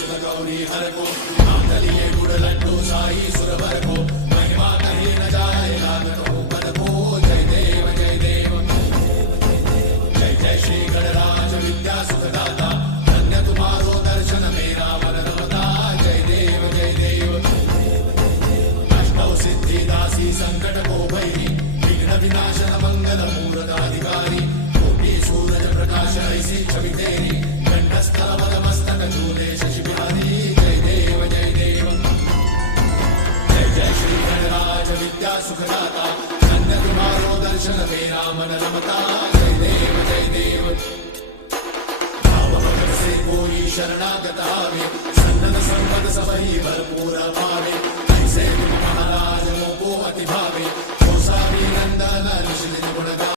सुत गौरी हर को मांगलिये गुड़ लड्डू साई सुरवर को महिमा कहीं न जाए लागत हो पद को जय देव जय देव जय जय श्री गणराज विद्या सुखदाता धन्य तुम्हारो दर्शन मेरा मन रमता जय देव जय देव अष्टौ सिद्धि दासी संकट को भैरी विघ्न विनाशन मंगल मूर्त अधिकारी कोटि सूरज प्रकाश ऐसी छवि तेरी कंठस्थल पदमस्तक झूले शशि बिहारी जय देव जय देव जय जय श्री गणराज विद्या सुखदाता धन्य तुम्हारो दर्शन मेरा मन रमता जय देव जय देव भाव भगत से कोई शरणागत आवे सन्नत संपद सबही भरपूर पावे ऐसे तुम महाराज मोको अति भावे